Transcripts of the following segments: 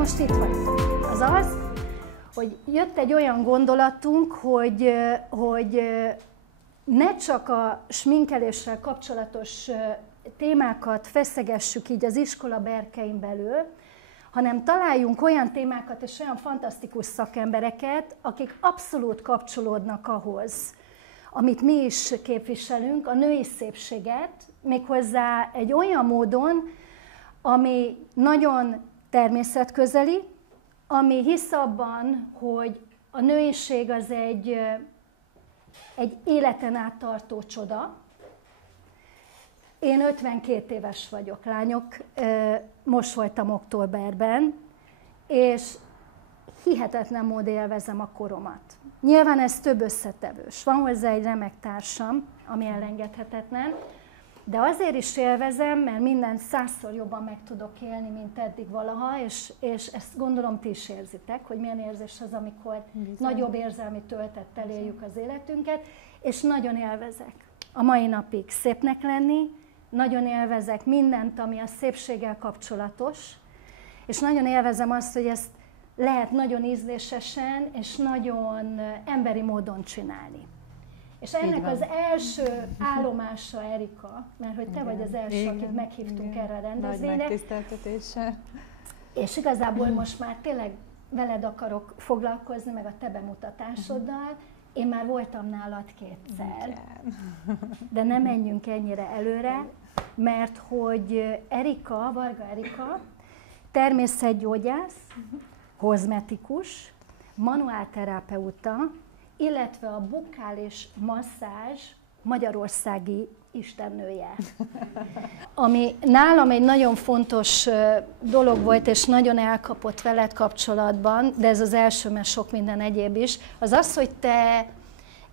most itt vagyunk. Az az, hogy jött egy olyan gondolatunk, hogy ne csak a sminkeléssel kapcsolatos témákat feszegessük így az iskola berkein belül, hanem találjunk olyan témákat és olyan fantasztikus szakembereket, akik abszolút kapcsolódnak ahhoz, amit mi is képviselünk, a női szépséget, méghozzá egy olyan módon, ami nagyon természetközeli, ami hisz abban, hogy a nőiség az egy életen át tartó csoda. Én 52 éves vagyok, lányok, most voltam októberben, és hihetetlen módon élvezem a koromat. Nyilván ez több összetevős. Van hozzá egy remek társam, ami elengedhetetlen, de azért is élvezem, mert mindent 100-szor jobban meg tudok élni, mint eddig valaha, és ezt gondolom ti is érzitek, hogy milyen érzés az, amikor nagyobb érzelmi töltettel éljük az életünket, és nagyon élvezek a mai napig szépnek lenni, nagyon élvezek mindent, ami a szépséggel kapcsolatos, és nagyon élvezem azt, hogy ezt lehet nagyon ízlésesen és nagyon emberi módon csinálni. És ennek az első állomása Erika, mert hogy te vagy az első, akit meghívtunk erre a rendezvényre. Nagy megtiszteltetéssel. És igazából most már tényleg veled akarok foglalkozni, meg a te bemutatásoddal. Én már voltam nálad kétszer, de nem menjünk ennyire előre, mert hogy Erika, Varga Erika, természetgyógyász, kozmetikus, manuálterapeuta, illetve a bukál és masszázs magyarországi istennője. Ami nálam egy nagyon fontos dolog volt, és nagyon elkapott veled kapcsolatban, de ez az első, mert sok minden egyéb is, az az, hogy te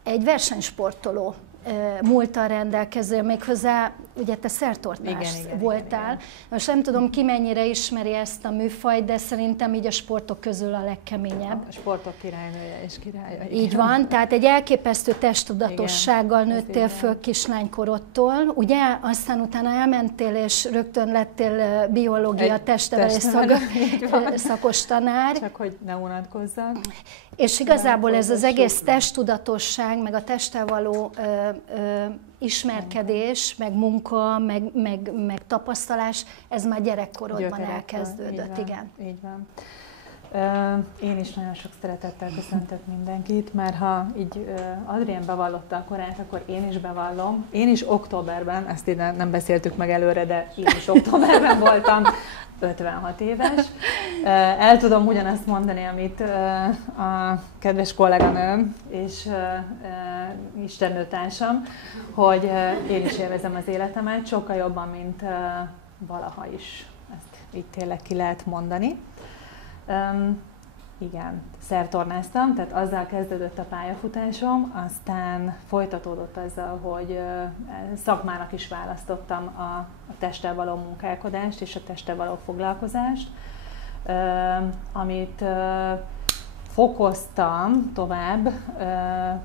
egy versenysportoló múlttal rendelkező, méghozzá ugye te szertortás voltál. Igen. Most nem tudom, ki mennyire ismeri ezt a műfajt, de szerintem így a sportok közül a legkeményebb. A sportok királynője és királya. Így van, tehát egy elképesztő testtudatossággal nőttél föl kislánykorodtól, ugye? Aztán utána elmentél, és rögtön lettél biológia testnevelés szakos tanár. Csak hogy ne unatkozzak. És igazából ez az egész testtudatosság, meg a testtel való ismerkedés, meg munka, meg tapasztalás, ez már gyerekkorodban elkezdődött. Igen. Így van. Én is nagyon sok szeretettel köszöntök mindenkit, mert ha így Adrien bevallotta a korát, akkor én is bevallom. Én is októberben, ezt ide nem beszéltük meg előre, de én is októberben voltam 56 éves. El tudom ugyanazt mondani, amit a kedves kolléganőm és istennőtársam, hogy én is élvezem az életemet, sokkal jobban, mint valaha is. Ezt így tényleg ki lehet mondani. Igen, szertornáztam, tehát azzal kezdődött a pályafutásom, aztán folytatódott azzal, hogy szakmának is választottam a testtel való munkálkodást és a testtel való foglalkozást, amit fokoztam tovább,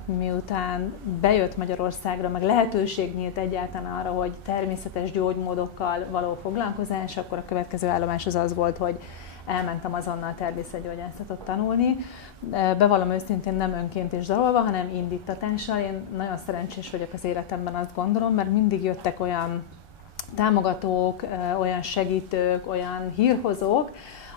miután bejött Magyarországra, meg lehetőség nyílt egyáltalán arra, hogy természetes gyógymódokkal való foglalkozás, akkor a következő állomás az volt, hogy elmentem azonnal természetgyógyászatot tanulni. Bevallom őszintén, nem önként és dalolva, hanem indíttatással. Én nagyon szerencsés vagyok az életemben, azt gondolom, mert mindig jöttek olyan támogatók, olyan segítők, olyan hírhozók,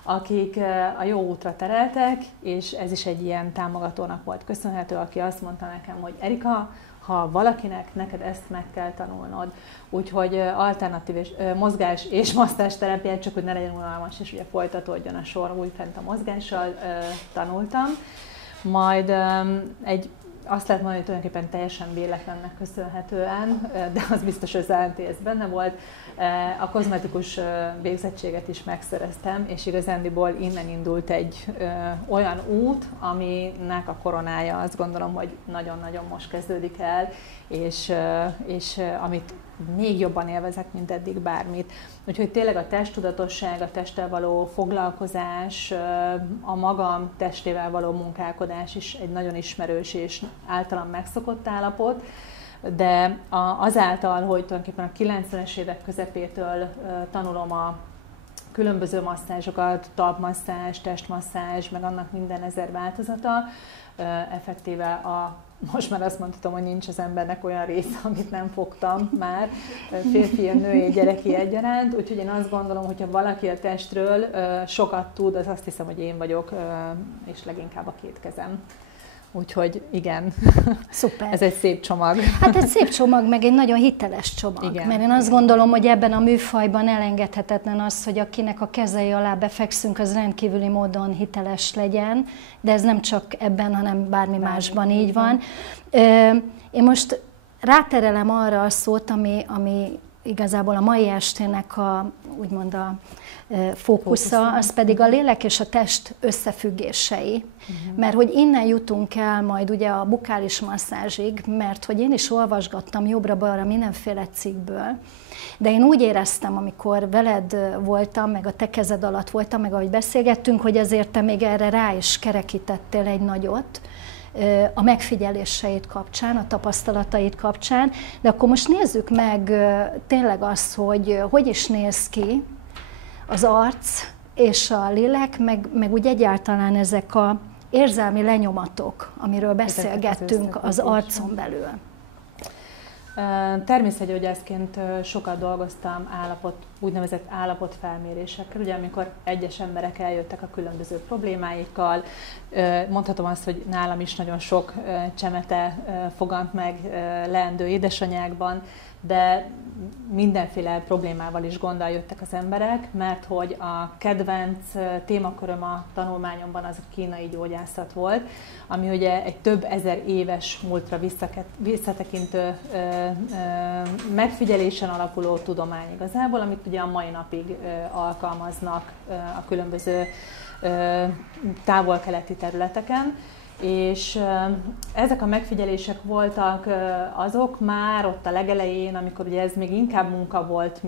akik a jó útra tereltek, és ez is egy ilyen támogatónak volt köszönhető, aki azt mondta nekem, hogy Erika, ha valakinek, neked ezt meg kell tanulnod. Úgyhogy alternatív mozgás és masszázsterápiát, csak hogy ne legyen unalmas, és ugye folytatódjon a sor, újfent a mozgással tanultam. Majd azt lehet mondani, hogy tulajdonképpen teljesen véletlennek köszönhetően, de az biztos, hogy az ANTS benne volt. A kozmetikus végzettséget is megszereztem, és igazándiból innen indult egy olyan út, aminek a koronája azt gondolom, hogy nagyon-nagyon most kezdődik el, és amit még jobban élvezek, mint eddig bármit. Úgyhogy tényleg a testtudatosság, a testtel való foglalkozás, a magam testével való munkálkodás is egy nagyon ismerős és általam megszokott állapot, de azáltal, hogy tulajdonképpen a 90-es évek közepétől tanulom a különböző masszázsokat, talpmasszázs, testmasszázs, meg annak minden ezer változata. Effektíve most már azt mondhatom, hogy nincs az embernek olyan része, amit nem fogtam már, férfi, női, gyereki egyaránt, úgyhogy én azt gondolom, hogyha valaki a testről sokat tud, az azt hiszem, hogy én vagyok, és leginkább a két kezem. Úgyhogy igen, szuper. Ez egy szép csomag. Hát egy szép csomag, meg egy nagyon hiteles csomag. Igen. Mert én azt gondolom, hogy ebben a műfajban elengedhetetlen az, hogy akinek a kezei alá befekszünk, az rendkívüli módon hiteles legyen, de ez nem csak ebben, hanem bármi másban így van. Én most ráterelem arra a szót, ami igazából a mai estének úgymond a fókusza, az pedig a lélek és a test összefüggései. Mert hogy innen jutunk el majd ugye a bukális masszázsig, mert hogy én is olvasgattam jobbra-balra mindenféle cikkből, de én úgy éreztem, amikor veled voltam, meg a te kezed alatt voltam, meg ahogy beszélgettünk, hogy azért te még erre rá is kerekítettél egy nagyot, a megfigyeléseit kapcsán, a tapasztalatait kapcsán, de akkor most nézzük meg tényleg azt, hogy is néz ki az arc és a lélek, meg úgy egyáltalán ezek az érzelmi lenyomatok, amiről beszélgettünk az arcon belül. Természetgyógyászként sokat dolgoztam úgynevezett állapotfelmérésekkel, ugye amikor egyes emberek eljöttek a különböző problémáikkal, mondhatom azt, hogy nálam is nagyon sok csemete fogant meg leendő édesanyákban, de mindenféle problémával is gonddal jöttek az emberek, mert hogy a kedvenc témaköröm a tanulmányomban az a kínai gyógyászat volt, ami ugye egy több ezer éves múltra visszatekintő megfigyelésen alapuló tudomány igazából, amit ugye a mai napig alkalmaznak a különböző távol-keleti területeken. És ezek a megfigyelések voltak azok már ott a legelején, amikor ugye ez még inkább munka volt,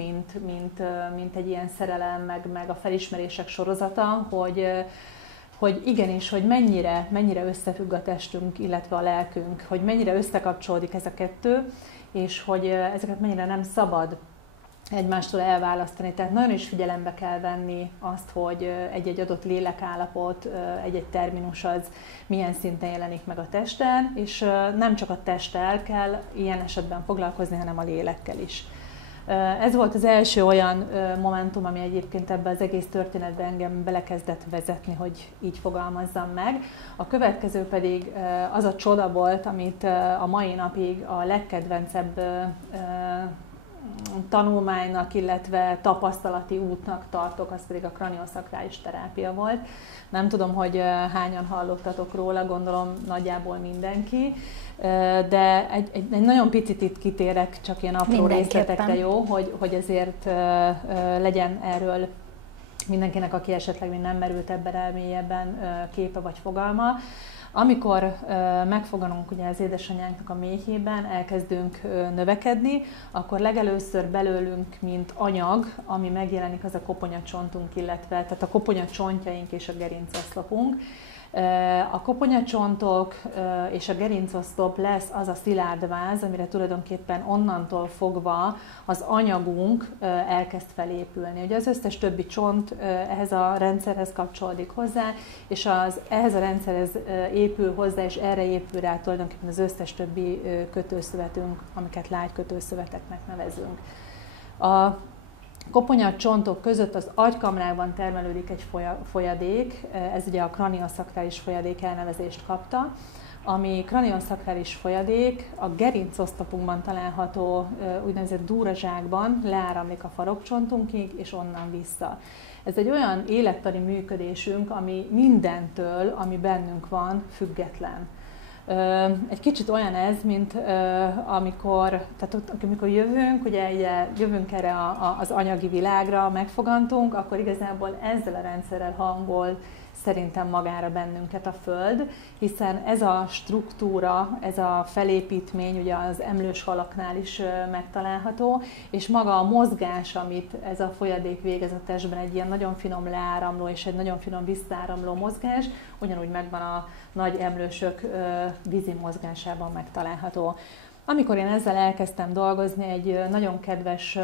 mint egy ilyen szerelem, meg a felismerések sorozata, hogy igenis, hogy mennyire összefügg a testünk, illetve a lelkünk, hogy mennyire összekapcsolódik ez a kettő, és hogy ezeket mennyire nem szabad egymástól elválasztani. Tehát nagyon is figyelembe kell venni azt, hogy egy-egy adott lélekállapot, egy-egy terminus az milyen szinten jelenik meg a testen, és nem csak a testtel kell ilyen esetben foglalkozni, hanem a lélekkel is. Ez volt az első olyan momentum, ami egyébként ebbe az egész történetbe engem belekezdett vezetni, hogy így fogalmazzam meg. A következő pedig az a csoda volt, amit a mai napig a legkedvencebb tanulmánynak, illetve tapasztalati útnak tartok, az pedig a kranioszakrális terápia volt. Nem tudom, hogy hányan hallottatok róla, gondolom nagyjából mindenki, de egy nagyon picit itt kitérek, csak ilyen apró részletekre, jó, hogy azért legyen erről mindenkinek, aki esetleg még nem merült ebben elmélyebben képe vagy fogalma. Amikor megfoganunk ugye az édesanyánknak a méhében, elkezdünk növekedni, akkor legelőször belőlünk, mint anyag, ami megjelenik, az a koponyacsontunk, illetve tehát a koponyacsontjaink és a gerincoszlopunk. A koponyacsontok és a gerincoszlop lesz az a szilárd váz, amire tulajdonképpen onnantól fogva az anyagunk elkezd felépülni. Ugye az összes többi csont ehhez a rendszerhez kapcsolódik hozzá, és ehhez a rendszerhez épül hozzá, és erre épül rá tulajdonképpen az összes többi kötőszövetünk, amiket lágykötőszöveteknek nevezünk. A koponyacsontok között az agykamrákban termelődik egy folyadék, ez ugye a kranioszakrális folyadék elnevezést kapta, ami kranioszakrális folyadék a gerincoszlopunkban található úgynevezett dúrazsákban leáramlik a farokcsontunkig, és onnan vissza. Ez egy olyan élettani működésünk, ami mindentől, ami bennünk van, független. Egy kicsit olyan ez, mint amikor jövünk, ugye jövünk erre az anyagi világra, megfogantunk, akkor igazából ezzel a rendszerrel hangol szerintem magára bennünket a Föld, hiszen ez a struktúra, ez a felépítmény ugye az emlős halaknál is megtalálható, és maga a mozgás, amit ez a folyadék végez a testben, egy ilyen nagyon finom leáramló és egy nagyon finom visszaáramló mozgás, ugyanúgy megvan a nagy emlősök vízi mozgásában megtalálható. Amikor én ezzel elkezdtem dolgozni, egy nagyon kedves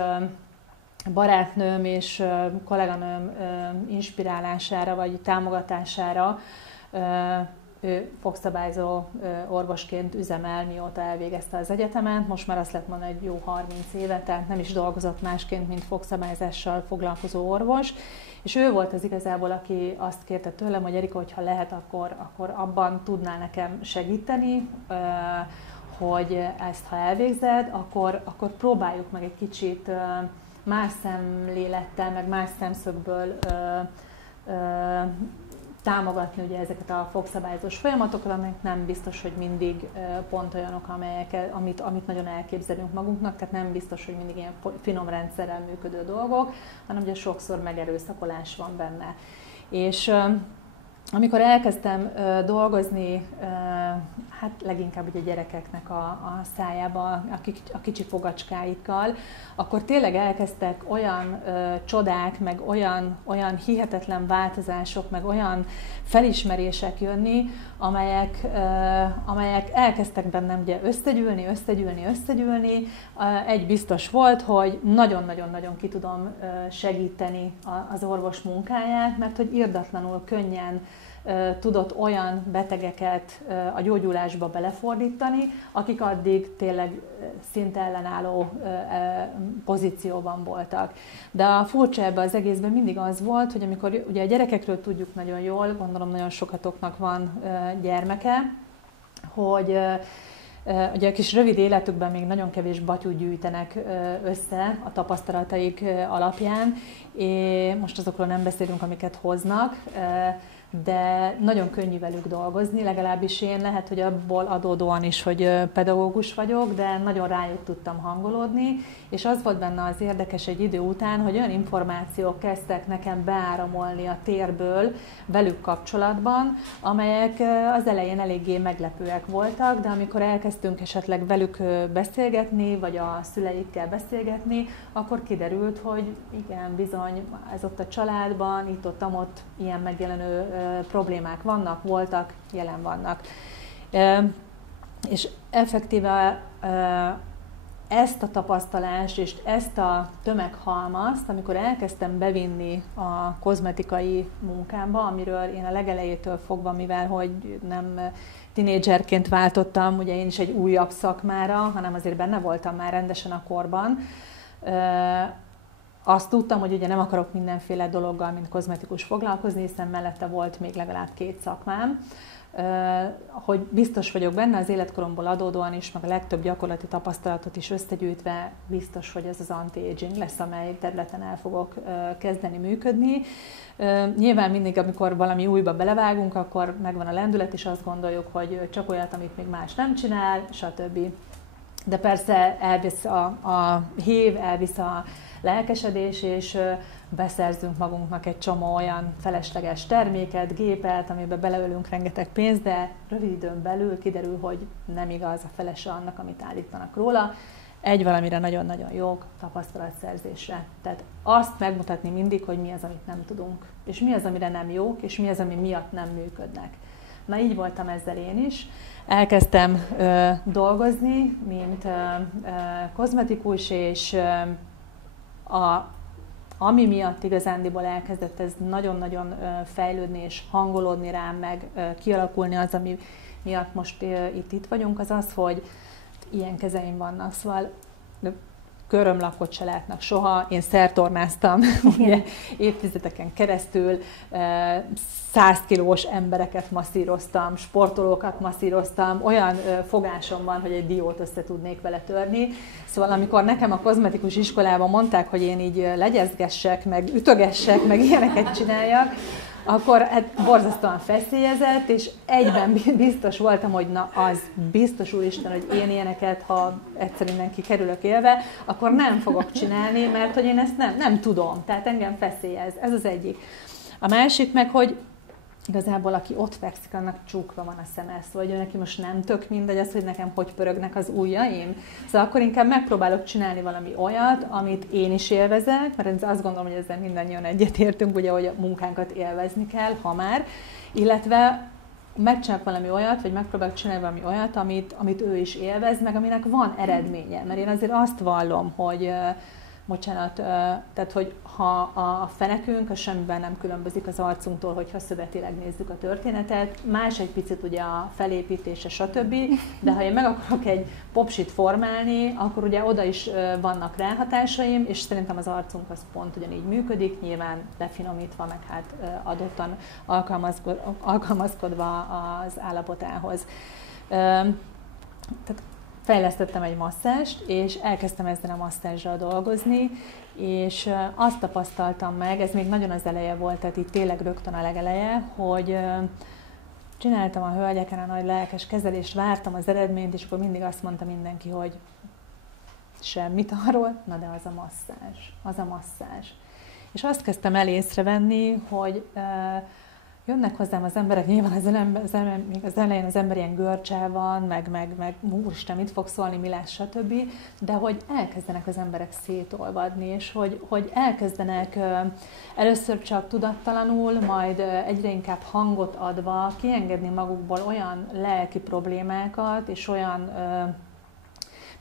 barátnőm és kolléganőm inspirálására vagy támogatására ő fogszabályzó orvosként üzemel, mióta elvégezte az egyetemet. Most már azt lehet mondani, egy jó 30 éve, tehát nem is dolgozott másként, mint fogszabályzással foglalkozó orvos. És ő volt az igazából, aki azt kérte tőlem, hogy Erika, hogyha lehet, akkor abban tudnál nekem segíteni, hogy ezt ha elvégzed, akkor próbáljuk meg egy kicsit más szemlélettel, meg más szemszögből támogatni ugye ezeket a fogszabályozós folyamatokat, amelyek nem biztos, hogy mindig pont olyanok, amit nagyon elképzelünk magunknak, tehát nem biztos, hogy mindig ilyen finom rendszerrel működő dolgok, hanem ugye sokszor megerőszakolás van benne. És amikor elkezdtem dolgozni, hát leginkább ugye gyerekeknek a szájába, a kicsi fogacskáikkal, akkor tényleg elkezdtek olyan csodák, meg olyan hihetetlen változások, meg olyan felismerések jönni, amelyek elkezdtek bennem ugye összegyűlni. Egy biztos volt, hogy nagyon-nagyon-nagyon ki tudom segíteni az orvos munkáját, mert hogy irdatlanul könnyen tudott olyan betegeket a gyógyulásba belefordítani, akik addig tényleg szinte ellenálló pozícióban voltak. De a furcsa ebben az egészben mindig az volt, hogy amikor ugye a gyerekekről tudjuk nagyon jól, gondolom nagyon sokatoknak van gyermeke, hogy ugye a kis rövid életükben még nagyon kevés batyút gyűjtenek össze a tapasztalataik alapján, és most azokról nem beszélünk, amiket hoznak, de nagyon könnyű velük dolgozni, legalábbis én, lehet, hogy abból adódóan is, hogy pedagógus vagyok, de nagyon rájuk tudtam hangolódni, és az volt benne az érdekes egy idő után, hogy olyan információk kezdtek nekem beáramolni a térből velük kapcsolatban, amelyek az elején eléggé meglepőek voltak, de amikor elkezdtünk esetleg velük beszélgetni, vagy a szüleikkel beszélgetni, akkor kiderült, hogy igen, bizony, ez ott a családban, itt-ott ilyen megjelenő problémák vannak, voltak, jelen vannak. És effektíve ezt a tapasztalást és ezt a tömeghalmazt, amikor elkezdtem bevinni a kozmetikai munkámba, amiről én a legelejétől fogva, mivel hogy nem tinédzserként váltottam, ugye én is egy újabb szakmára, hanem azért benne voltam már rendesen a korban, azt tudtam, hogy ugye nem akarok mindenféle dologgal, mint kozmetikus foglalkozni, hiszen mellette volt még legalább 2 szakmám. Hogy biztos vagyok benne, az életkoromból adódóan is, meg a legtöbb gyakorlati tapasztalatot is összegyűjtve, biztos, hogy ez az anti-aging lesz, amely területen el fogok kezdeni működni. Nyilván mindig, amikor valami újba belevágunk, akkor megvan a lendület, és azt gondoljuk, hogy csak olyat, amit még más nem csinál, stb. De persze elvisz a hív, elvisz a lelkesedés, és beszerzünk magunknak egy csomó olyan felesleges terméket, gépet, amiben beleölünk rengeteg pénzt, de rövid időn belül kiderül, hogy nem igaz a felese annak, amit állítanak róla. Egy valamire nagyon-nagyon jó tapasztalatszerzésre. Tehát azt megmutatni mindig, hogy mi az, amit nem tudunk, és mi az, amire nem jók, és mi az, ami miatt nem működnek. Na, így voltam ezzel én is. Elkezdtem dolgozni, mint kozmetikus, és ami miatt igazándiból elkezdett ez nagyon-nagyon fejlődni és hangolódni rám, meg kialakulni az, ami miatt most itt vagyunk, az az, hogy ilyen kezeim vannak, szóval körömlakot se látnak soha. Én szertornáztam ugye, évtizedeken keresztül, 100 kilós embereket masszíroztam, sportolókat masszíroztam, olyan fogásom van, hogy egy diót össze tudnék vele törni. Szóval amikor nekem a kozmetikus iskolában mondták, hogy én így legyezgessek, meg ütögessek, meg ilyeneket csináljak, akkor hát borzasztóan feszélyezett, és egyben biztos voltam, hogy na az biztos úristen, hogy én ilyeneket, ha egyszer innen kikerülök élve, akkor nem fogok csinálni, mert hogy én ezt nem tudom, tehát engem feszélyez. Ez az egyik. A másik meg, hogy igazából aki ott fekszik, annak csukva van a szeme, szóval hogy neki most nem tök mindegy az, hogy nekem hogy pörögnek az ujjaim. Szóval akkor inkább megpróbálok csinálni valami olyat, amit én is élvezek, mert azt gondolom, hogy ezzel mindannyian egyetértünk, ugye, hogy a munkánkat élvezni kell, ha már, illetve megcsinálok valami olyat, vagy megpróbálok csinálni valami olyat, amit ő is élvez, meg aminek van eredménye. Mert én azért azt vallom, hogy bocsánat, tehát hogy ha a fenekünk a semmiben nem különbözik az arcunktól, hogyha szövetileg nézzük a történetet, más egy picit ugye a felépítése, stb. De ha én meg akarok egy popsit formálni, akkor ugye oda is vannak ráhatásaim, és szerintem az arcunk az pont ugyanígy működik, nyilván lefinomítva, meg hát adottan alkalmazkodva az állapotához. Tehát fejlesztettem egy masszást, és elkezdtem ezzel a masszázsral dolgozni, és azt tapasztaltam meg, ez még nagyon az eleje volt, tehát itt tényleg rögtön a legeleje, hogy csináltam a hölgyeken a nagy lelkes kezelést, vártam az eredményt, és akkor mindig azt mondta mindenki, hogy semmit arról, na de az a masszázs. És azt kezdtem el észrevenni, hogy jönnek hozzám az emberek, nyilván még az elején az ember ilyen görcsel van, meg úristen, mit fog szólni, mi lesz, stb. De hogy elkezdenek az emberek szétolvadni, és hogy elkezdenek először csak tudattalanul, majd egyre inkább hangot adva kiengedni magukból olyan lelki problémákat, és olyan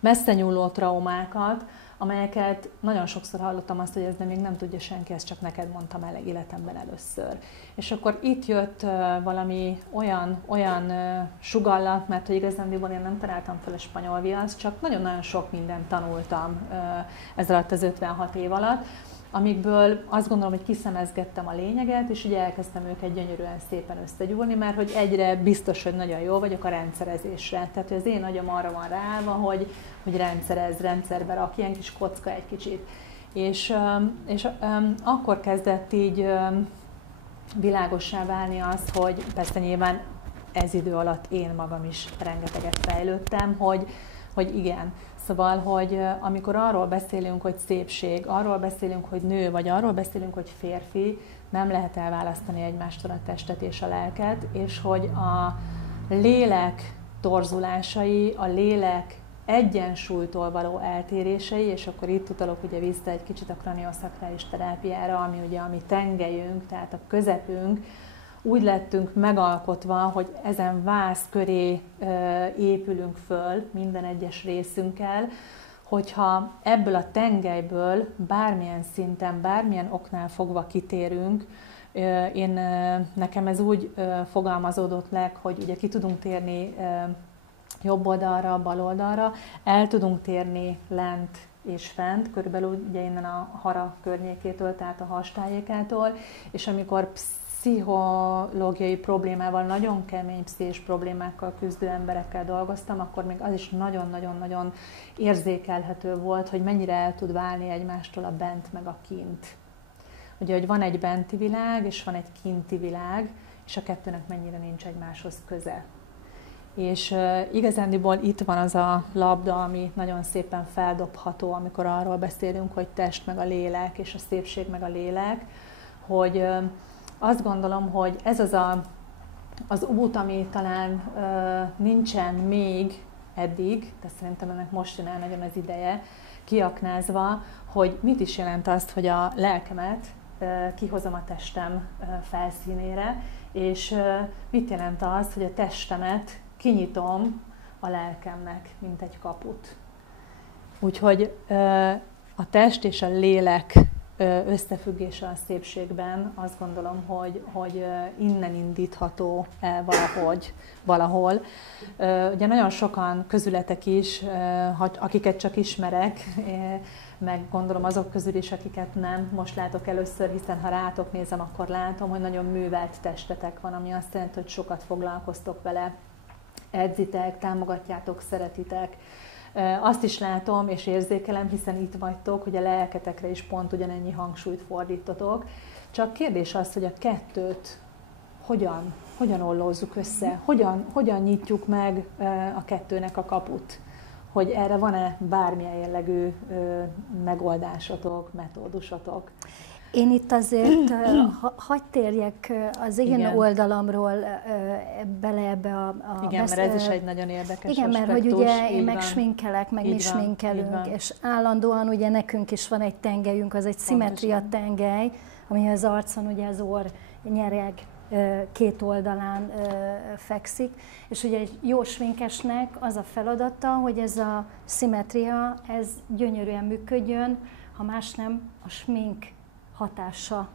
messze nyúló traumákat, amelyeket nagyon sokszor hallottam azt, hogy ez de még nem tudja senki, ezt csak neked mondtam el életemben először. És akkor itt jött valami olyan sugallat, mert hogy igazándiból én nem találtam fel a spanyol viaszt, csak nagyon-nagyon sok mindent tanultam ez alatt az 56 év alatt, amikből azt gondolom, hogy kiszemezgettem a lényeget, és ugye elkezdtem őket gyönyörűen szépen összegyúrni, mert hogy egyre biztos, hogy nagyon jól vagyok a rendszerezésre. Tehát, hogy az én agyam arra van ráállva, hogy rendszerbe rak, ilyen kis kocka egy kicsit. És akkor kezdett így világossá válni az, hogy persze nyilván ez idő alatt én magam is rengeteget fejlődtem, hogy igen. Szóval, hogy amikor arról beszélünk, hogy szépség, arról beszélünk, hogy nő, vagy arról beszélünk, hogy férfi, nem lehet elválasztani egymástól a testet és a lelket, és hogy a lélek torzulásai, a lélek egyensúlytól való eltérései, és akkor itt utalok ugye vissza egy kicsit a kranioszakrális terápiára, ami ugye a mi tengelyünk, tehát a közepünk, úgy lettünk megalkotva, hogy ezen vász köré épülünk föl minden egyes részünkkel, hogyha ebből a tengelyből bármilyen szinten, bármilyen oknál fogva kitérünk, nekem ez úgy fogalmazódott meg, hogy ugye ki tudunk térni jobb oldalra, bal oldalra, el tudunk térni lent és fent, körülbelül ugye innen a hara környékétől, tehát a hastájékától, és amikor pszichológiai problémával, nagyon kemény pszichés problémákkal küzdő emberekkel dolgoztam, akkor még az is nagyon-nagyon-nagyon érzékelhető volt, hogy mennyire el tud válni egymástól a bent meg a kint. Ugye, hogy van egy benti világ, és van egy kinti világ, és a kettőnek mennyire nincs egymáshoz köze. És igazándiból itt van az a labda, ami nagyon szépen feldobható, amikor arról beszélünk, hogy test meg a lélek, és a szépség meg a lélek, hogy azt gondolom, hogy ez az út, ami talán nincsen még eddig, de szerintem ennek most jön el nagyon az ideje, kiaknázva, hogy mit is jelent azt, hogy a lelkemet kihozom a testem felszínére, és mit jelent az, hogy a testemet kinyitom a lelkemnek, mint egy kaput. Úgyhogy a test és a lélek összefüggése a szépségben, azt gondolom, hogy innen indítható el valahol. Ugye nagyon sokan közületek is, akiket csak ismerek, meg gondolom azok közül is, akiket nem most látok először, hiszen ha rátok nézem, akkor látom, hogy nagyon művelt testetek van, ami azt jelenti, hogy sokat foglalkoztok vele, edzitek, támogatjátok, szeretitek. Azt is látom és érzékelem, hiszen itt vagytok, hogy a lelketekre is pont ugyanennyi hangsúlyt fordítotok. Csak kérdés az, hogy a kettőt hogyan ollózzuk össze, hogyan nyitjuk meg a kettőnek a kaput, hogy erre van-e bármilyen jellegű megoldásotok, metódusotok. Én itt azért hadd térjek az én oldalamról bele ebbe a igen, mert ez is egy nagyon érdekes igen, aspektus. mert hogy ugye én meg sminkelek, meg mi sminkelünk, és állandóan ugye nekünk is van egy tengelyünk, az egy szimmetria tengely, ami az arcon ugye az orr nyereg két oldalán fekszik, és ugye egy jó sminkesnek az a feladata, hogy ez a szimmetria, ez gyönyörűen működjön. ha más nem, a smink hatása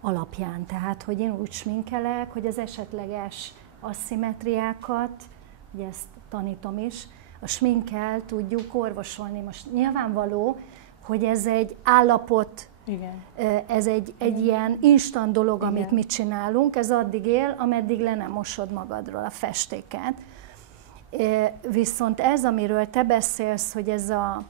alapján. Tehát, hogy én úgy sminkelek, hogy az esetleges aszimmetriákat, ugye ezt tanítom is, a sminkkel tudjuk orvosolni. Most nyilvánvaló, hogy ez egy állapot, igen. Ez egy ilyen instant dolog, igen. Amit mi csinálunk, ez addig él, ameddig le nem mosod magadról a festéket. Viszont ez, amiről te beszélsz, hogy ez a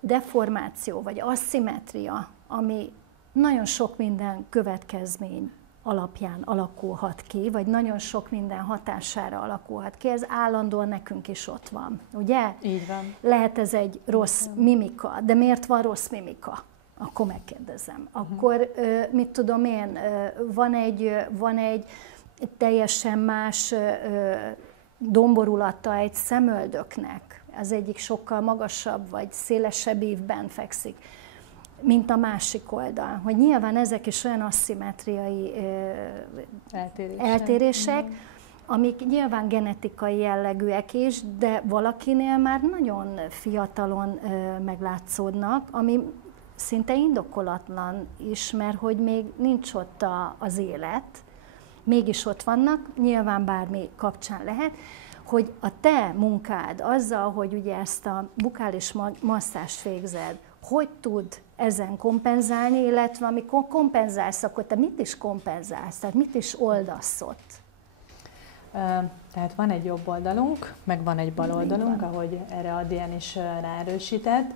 deformáció, vagy aszimmetria, ami nagyon sok minden következmény alapján alakulhat ki, vagy nagyon sok minden hatására alakulhat ki, ez állandóan nekünk is ott van, ugye? Így van. Lehet ez egy rossz mimika, de miért van rossz mimika? Akkor megkérdezem. Akkor, mit tudom én, van egy teljesen más domborulata egy szemöldöknek, az egyik sokkal magasabb, vagy szélesebb ívben fekszik, mint a másik oldal. Hogy nyilván ezek is olyan aszimmetriai eltérések, amik nyilván genetikai jellegűek is, de valakinél már nagyon fiatalon meglátszódnak, ami szinte indokolatlan is, mert hogy még nincs ott az élet, mégis ott vannak, nyilván bármi kapcsán lehet, hogy a te munkád azzal, hogy ugye ezt a bukális masszást végzed, hogy tud ezen kompenzálni, illetve amikor kompenzálsz, akkor te mit is kompenzálsz, tehát mit is oldasz ott? Tehát van egy jobb oldalunk, meg van egy bal oldalunk, ahogy erre Adrián is ráerősített.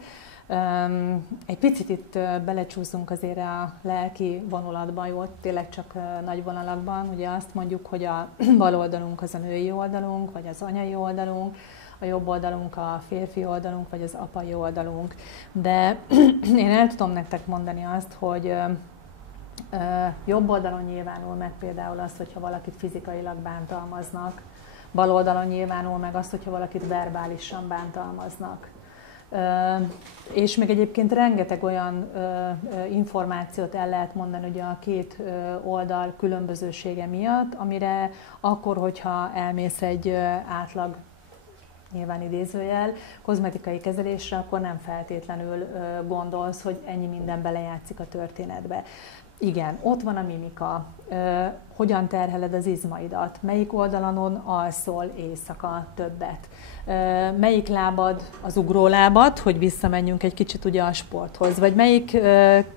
Egy picit itt belecsúszunk azért a lelki vonulatban, jó, tényleg csak nagy vonalakban. Ugye azt mondjuk, hogy a bal oldalunk az a női oldalunk, vagy az anyai oldalunk, a jobb oldalunk a férfi oldalunk, vagy az apai oldalunk. De én el tudom nektek mondani azt, hogy jobb oldalon nyilvánul meg például az, hogyha valakit fizikailag bántalmaznak, bal oldalon nyilvánul meg az, hogyha valakit verbálisan bántalmaznak. És még egyébként rengeteg olyan információt el lehet mondani ugye a két oldal különbözősége miatt, amire akkor, hogyha elmész egy átlag, nyilván idézőjel, kozmetikai kezelésre, akkor nem feltétlenül gondolsz, hogy ennyi minden belejátszik a történetbe. Igen, ott van a mimika, hogyan terheled az izmaidat, melyik oldalanon alszol éjszaka többet, melyik lábad az ugrólábad, hogy visszamenjünk egy kicsit ugye a sporthoz, vagy melyik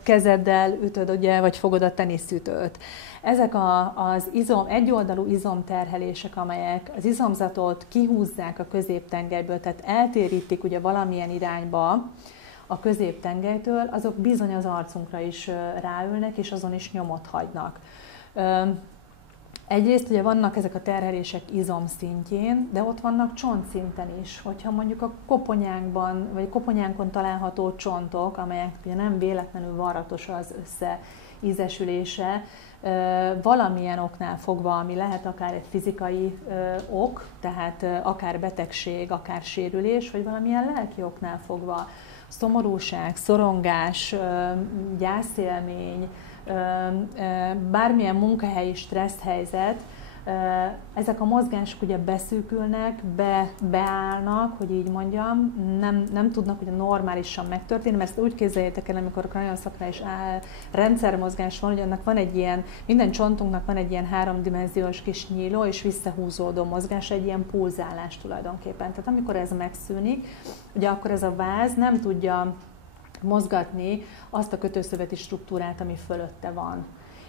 kezeddel ütöd, ugye, vagy fogod a teniszütőt. Ezek az egyoldalú izomterhelések, amelyek az izomzatot kihúzzák a középtengelyből, tehát eltérítik ugye valamilyen irányba a középtengelytől, azok bizony az arcunkra is ráülnek, és azon is nyomot hagynak. Egyrészt ugye vannak ezek a terhelések izom szintjén, de ott vannak csontszinten is. Hogyha mondjuk a koponyánkban, vagy koponyánkon található csontok, amelyek ugye nem véletlenül varratos az összeízesülése, valamilyen oknál fogva, ami lehet akár egy fizikai ok, tehát akár betegség, akár sérülés, vagy valamilyen lelki oknál fogva, szomorúság, szorongás, gyászélmény, bármilyen munkahelyi stresszhelyzet, ezek a mozgások ugye beszűkülnek, beállnak, hogy így mondjam, nem tudnak ugye normálisan megtörténni, mert ezt úgy képzeljétek el, amikor a kranioszakrális rendszermozgás van, hogy annak van egy ilyen, minden csontunknak van egy ilyen 3-dimenziós kis nyíló és visszahúzódó mozgás, egy ilyen pulzálás tulajdonképpen. Tehát amikor ez megszűnik, ugye akkor ez a váz nem tudja mozgatni azt a kötőszöveti struktúrát, ami fölötte van.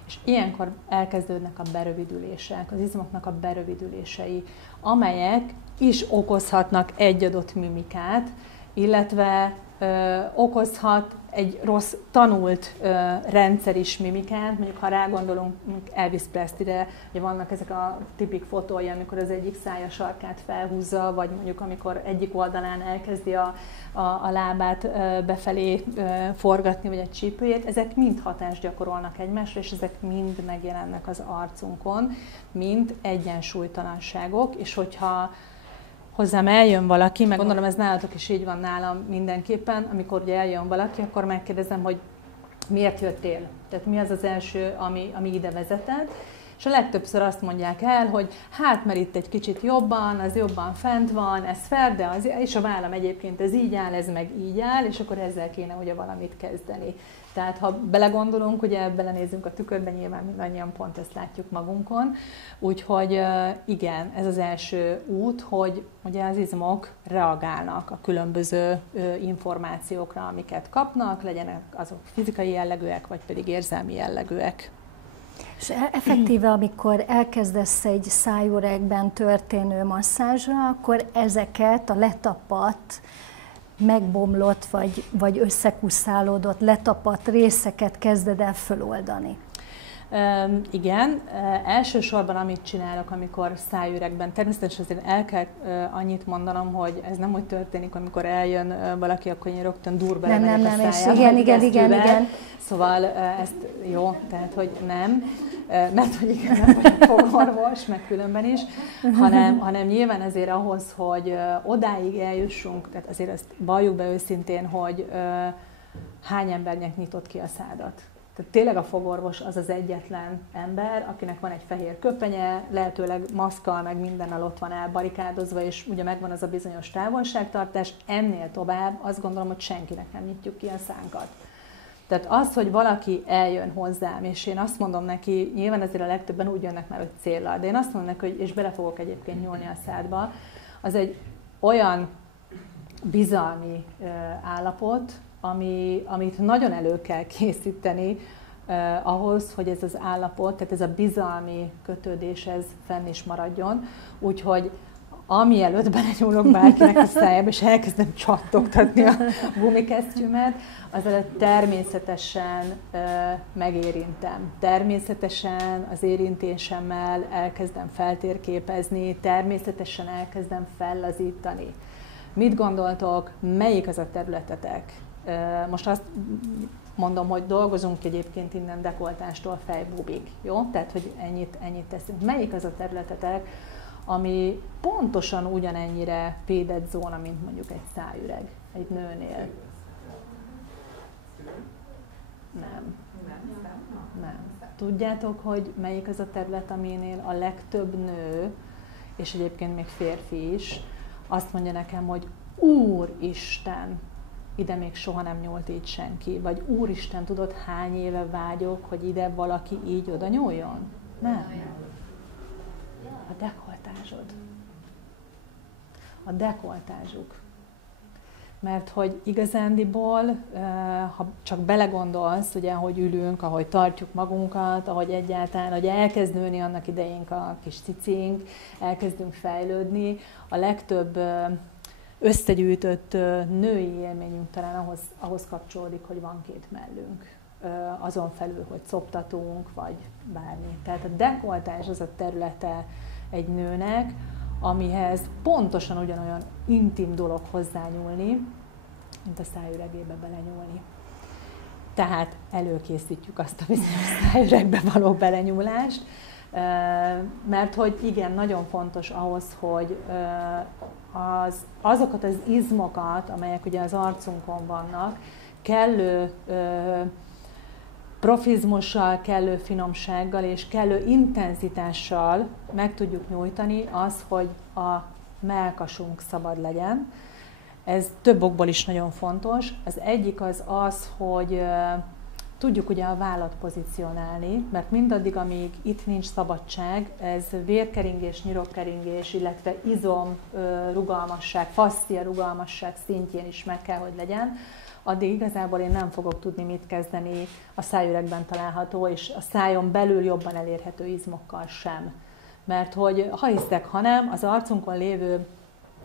És ilyenkor elkezdődnek a berövidülések, az izmoknak a berövidülései, amelyek is okozhatnak egy adott mimikát, illetve okozhat egy rossz tanult rendszer is mimikát, mondjuk ha rágondolunk Elvis Presleyre, ugye vannak ezek a tipik fotói, amikor az egyik szája sarkát felhúzza, vagy mondjuk amikor egyik oldalán elkezdi a lábát befelé forgatni, vagy a csípőjét, ezek mind hatást gyakorolnak egymásra, és ezek mind megjelennek az arcunkon, mint egyensúlytalanságok, és hogyha hozzám eljön valaki, meg gondolom ez nálatok is így van, nálam mindenképpen, amikor ugye eljön valaki, akkor megkérdezem, hogy miért jöttél? Tehát mi az az első, ami ide vezetett, És a legtöbbször azt mondják el, hogy hát mert itt egy kicsit jobban, az jobban fent van, ez fair, de és a vállam egyébként ez így áll, ez meg így áll, és akkor ezzel kéne ugye valamit kezdeni. Tehát ha belegondolunk, ugye belenézünk a tükörbe, nyilván mindannyian pont ezt látjuk magunkon. Úgyhogy igen, ez az első út, hogy ugye az izmok reagálnak a különböző információkra, amiket kapnak, legyenek azok fizikai jellegűek, vagy pedig érzelmi jellegűek. És effektíve, amikor elkezdesz egy szájüregben történő masszázsra, akkor ezeket a letapadt, megbomlott vagy összekuszálódott, letapadt részeket kezded el föloldani. Igen, elsősorban amit csinálok, amikor szájüregben, természetesen azért el kell annyit mondanom, hogy ez nem úgy történik, amikor eljön valaki, akkor én rögtön dur belemegyek a szájába. Igen. Szóval ezt jó, tehát hogy nem, mert hogy igen, nem vagyok fogorvos, meg különben is, hanem nyilván azért ahhoz, hogy odáig eljussunk, tehát azért ezt valljuk be őszintén, hogy hány embernek nyitott ki a szádat. Tehát tényleg a fogorvos az az egyetlen ember, akinek van egy fehér köpenye, lehetőleg maszkkal, meg mindennel ott van elbarikádozva, és ugye megvan az a bizonyos távolságtartás. Ennél tovább azt gondolom, hogy senkinek nem nyitjuk ki a szánkat. Tehát az, hogy valaki eljön hozzám, és én azt mondom neki, nyilván azért a legtöbben úgy jönnek már, hogy céllal, de én azt mondom neki, hogy, és bele fogok egyébként nyúlni a szádba, az egy olyan bizalmi állapot, amit nagyon elő kell készíteni ahhoz, hogy ez az állapot, tehát ez a bizalmi kötődés ez fenn is maradjon. Úgyhogy amielőtt belenyúlok bárkinek a szájába, és elkezdem csattogtatni a gumikesztyűmet, azelőtt természetesen megérintem. Természetesen az érintésemmel elkezdem feltérképezni, természetesen elkezdem fellazítani. Mit gondoltok, melyik az a területetek? Most azt mondom, hogy dolgozunk egyébként innen dekoltástól fejbúbig, jó? Tehát, hogy ennyit teszünk. Melyik az a területetek, ami pontosan ugyanennyire védett zóna, mint mondjuk egy szájüreg, egy nőnél? Nem. Tudjátok, hogy melyik az a terület, aminél a legtöbb nő, és egyébként még férfi is, azt mondja nekem, hogy Úristen, ide még soha nem nyúlt így senki. Vagy Úristen, tudod, hány éve vágyok, hogy ide valaki így oda nyúljon? Nem. A dekoltázsod. A dekoltázsuk. Mert hogy igazándiból, ha csak belegondolsz, ugye, ahogy ülünk, ahogy tartjuk magunkat, ahogy egyáltalán, hogy elkezd nőni annak idején a kis cicink, elkezdünk fejlődni, a legtöbb összegyűjtött női élményünk talán ahhoz kapcsolódik, hogy van két mellünk. Azon felül, hogy szoptatunk, vagy bármi. Tehát a dekoltázs az a területe egy nőnek, amihez pontosan ugyanolyan intim dolog hozzányúlni, mint a szájüregébe belenyúlni. Tehát előkészítjük azt a bizonyos szájüregbe való belenyúlást, mert hogy igen, nagyon fontos ahhoz, hogy azokat az izmokat, amelyek ugye az arcunkon vannak, kellő profizmussal, kellő finomsággal és kellő intenzitással meg tudjuk nyújtani az, hogy a mellkasunk szabad legyen. Ez több okból is nagyon fontos. Az egyik az, hogy tudjuk ugye a vállat pozícionálni, mert mindaddig, amíg itt nincs szabadság, ez vérkeringés, nyirokkeringés, illetve izom rugalmasság, faszcia rugalmasság szintjén is meg kell, hogy legyen, addig igazából én nem fogok tudni mit kezdeni a szájüregben található, és a szájon belül jobban elérhető izmokkal sem. Mert hogy ha hisztek, ha nem, az arcunkon lévő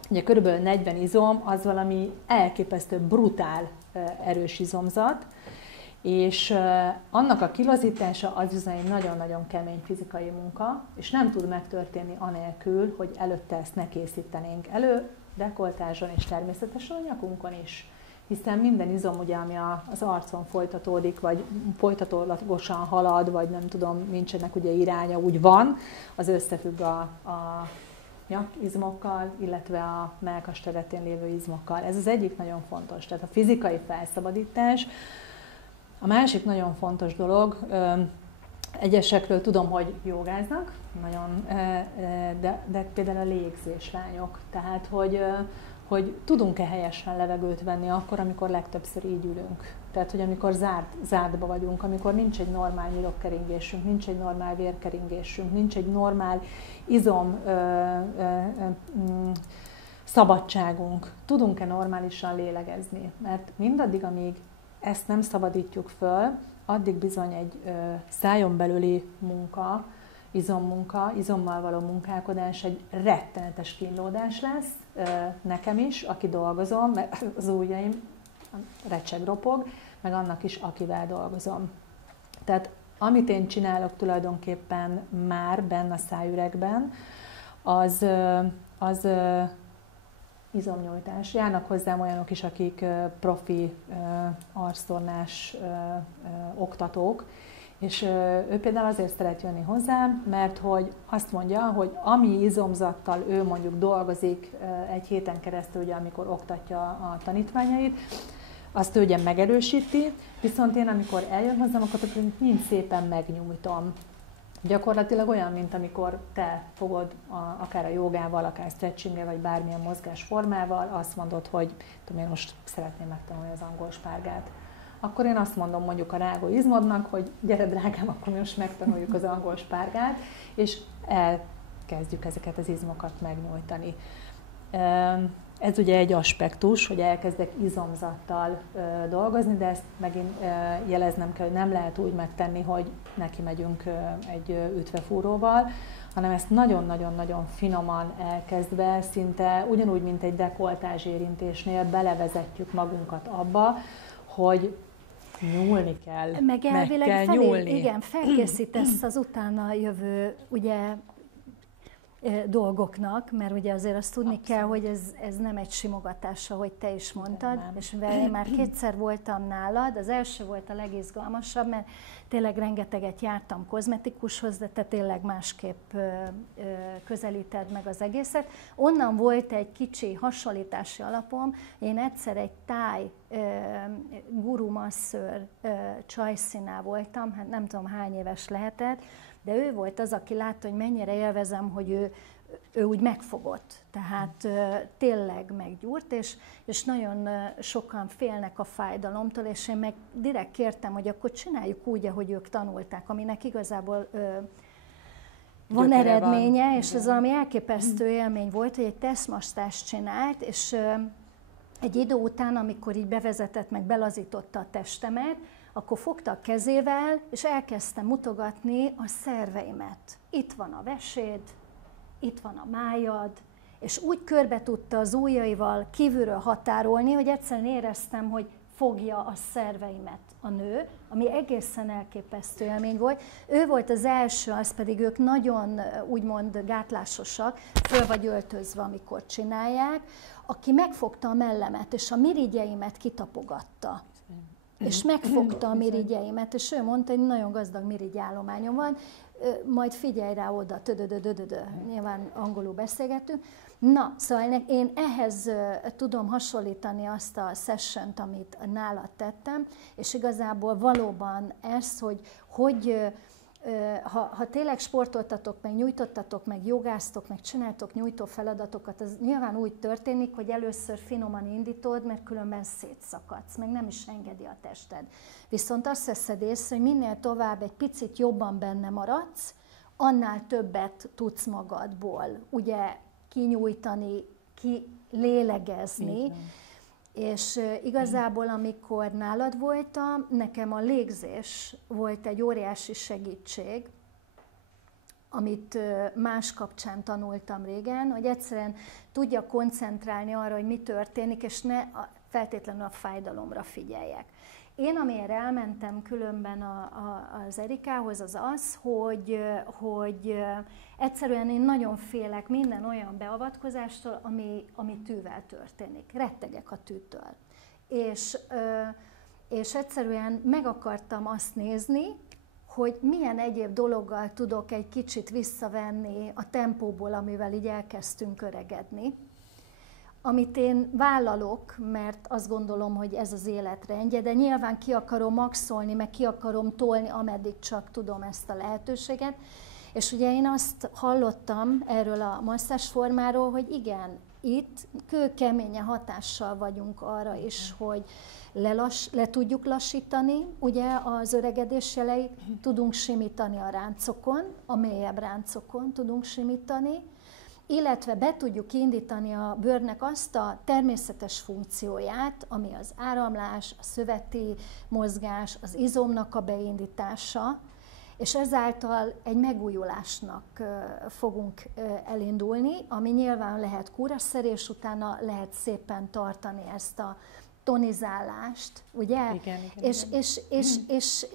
ugye körülbelül 40 izom, az valami elképesztő, brutál erős izomzat, és annak a kilazítása az bizony egy nagyon-nagyon kemény fizikai munka, és nem tud megtörténni anélkül, hogy előtte ezt ne készítenénk elő, dekoltázson és természetesen a nyakunkon is. Hiszen minden izom, ugye, ami az arcon folytatódik, vagy folytatólagosan halad, vagy nem tudom, nincsenek ugye iránya, úgy van, az összefügg a nyakizmokkal, illetve a mellkas területén lévő izmokkal. Ez az egyik nagyon fontos, tehát a fizikai felszabadítás. A másik nagyon fontos dolog, Egyesekről tudom, hogy jogáznak, nagyon, de például a légzés lányok. Tehát, hogy tudunk-e helyesen levegőt venni akkor, amikor legtöbbször így ülünk. Tehát, hogy amikor zártba vagyunk, amikor nincs egy normál nyirokkeringésünk, nincs egy normál vérkeringésünk, nincs egy normál izom szabadságunk. Tudunk-e normálisan lélegezni? Mert mindaddig, amíg ezt nem szabadítjuk föl, addig bizony egy szájon belüli munka, izommal való munkálkodás egy rettenetes kínlódás lesz nekem is, aki dolgozom, mert az ujjaim recseg, ropog, meg annak is, akivel dolgozom. Tehát amit én csinálok tulajdonképpen már benne a szájüregben, az izomnyújtás. Járnak hozzám olyanok is, akik profi arctornás oktatók, és ő például azért szeret jönni hozzám, mert hogy azt mondja, hogy ami izomzattal ő mondjuk dolgozik egy héten keresztül, ugye, amikor oktatja a tanítványait, azt ő ugye megerősíti, viszont én amikor eljön hozzám, akkor mind szépen megnyújtom. Gyakorlatilag olyan, mint amikor te fogod akár a jogával, akár stretchinggel, vagy bármilyen mozgásformával, azt mondod, hogy tudom, én most szeretném megtanulni az angol spárgát. Akkor én azt mondom mondjuk a rágó izmodnak, hogy gyere drágám, akkor most megtanuljuk az angol spárgát, és elkezdjük ezeket az izmokat megnyújtani. Ez ugye egy aspektus, hogy elkezdek izomzattal dolgozni, de ezt megint jeleznem kell, hogy nem lehet úgy megtenni, hogy neki megyünk egy ütvefúróval, hanem ezt nagyon-nagyon-nagyon finoman elkezdve, szinte ugyanúgy, mint egy dekoltázs érintésnél belevezetjük magunkat abba, hogy nyúlni kell. Meg elvileg kell nyúlni. Igen, felkészítesz az utána jövő, ugye, dolgoknak, mert ugye azért azt tudni Abszolút. kell, hogy ez nem egy simogatás, ahogy te is mondtad, és mivel én már kétszer voltam nálad, az első volt a legizgalmasabb, mert tényleg rengeteget jártam kozmetikushoz, de te tényleg másképp közelíted meg az egészet. Onnan volt egy kicsi hasonlítási alapom, én egyszer egy táj guru masször csajszínál voltam, hát nem tudom hány éves lehetett, de ő volt az, aki látta, hogy mennyire élvezem, hogy ő úgy megfogott. Tehát tényleg meggyúrt, és nagyon sokan félnek a fájdalomtól, és én meg direkt kértem, hogy akkor csináljuk úgy, ahogy ők tanulták, aminek igazából van eredménye, és ez valami elképesztő élmény volt, hogy egy tesztmastást csinált, és egy idő után, amikor így bevezetett, meg belazította a testemet, akkor fogta a kezével, és elkezdte mutogatni a szerveimet. Itt van a veséd, itt van a májad, és úgy körbe tudta az ujjaival kívülről határolni, hogy egyszerűen éreztem, hogy fogja a szerveimet a nő, ami egészen elképesztő élmény volt. Ő volt az első, az pedig ők nagyon úgymond gátlásosak, föl vagy öltözve, amikor csinálják, aki megfogta a mellemet, és a mirigyeimet kitapogatta. És megfogta a mirigyeimet, és ő mondta, hogy nagyon gazdag mirigyállományom van, majd figyelj rá oda, nyilván angolul beszélgetünk. Na, szóval én ehhez tudom hasonlítani azt a sessiont, amit nálad tettem, és igazából valóban ez, hogy ha tényleg sportoltatok, meg nyújtottatok, meg jogáztok, meg csináltok nyújtó feladatokat, az nyilván úgy történik, hogy először finoman indítod, mert különben szétszakadsz, meg nem is engedi a tested. Viszont azt veszed észre, hogy minél tovább egy picit jobban benne maradsz, annál többet tudsz magadból, ugye kinyújtani, kilélegezni. És igazából, amikor nálad voltam, nekem a légzés volt egy óriási segítség, amit más kapcsán tanultam régen, hogy egyszerűen tudja koncentrálni arra, hogy mi történik, és ne feltétlenül a fájdalomra figyeljek. Én, amiért elmentem különben az Erikához, az az, hogy egyszerűen én nagyon félek minden olyan beavatkozástól, ami tűvel történik. Rettegek a tűtől. És egyszerűen meg akartam azt nézni, hogy milyen egyéb dologgal tudok egy kicsit visszavenni a tempóból, amivel így elkezdtünk öregedni. amit én vállalok, mert azt gondolom, hogy ez az életrendje, de nyilván ki akarom maxolni, meg ki akarom tolni, ameddig csak tudom ezt a lehetőséget. És ugye én azt hallottam erről a masszázsformáról, hogy igen, itt kőkeményen hatással vagyunk arra is, hogy le tudjuk lassítani, ugye az öregedés jeleit, tudunk simítani a ráncokon, a mélyebb ráncokon tudunk simítani, illetve be tudjuk indítani a bőrnek azt a természetes funkcióját, ami az áramlás, a szöveti mozgás, az izomnak a beindítása, és ezáltal egy megújulásnak fogunk elindulni, ami nyilván lehet kúraszerés, utána lehet szépen tartani ezt a tonizálást, ugye? Igen. És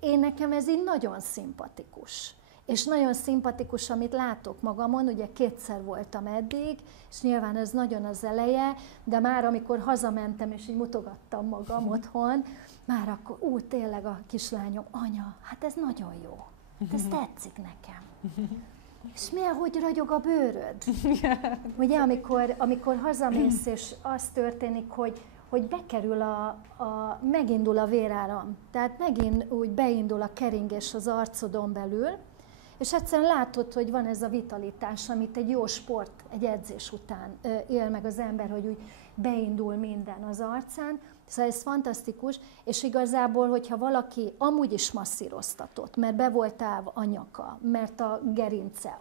én nekem ez így nagyon szimpatikus. És nagyon szimpatikus, amit látok magamon, ugye 2-szer voltam eddig, és nyilván ez nagyon az eleje, de már amikor hazamentem, és így mutogattam magam otthon, már akkor, tényleg a kislányom, anya, hát ez nagyon jó, hát ez tetszik nekem. És milyen, hogy ragyog a bőröd? Ugye, amikor hazamész, és az történik, hogy bekerül megindul a véráram, tehát megint úgy beindul a keringés az arcodon belül, és egyszerűen látod, hogy van ez a vitalitás, amit egy jó sport, egy edzés után él meg az ember, hogy úgy beindul minden az arcán. Szóval ez fantasztikus, és igazából, hogyha valaki amúgy is masszíroztatott, mert be volt állva a nyaka, mert a gerince,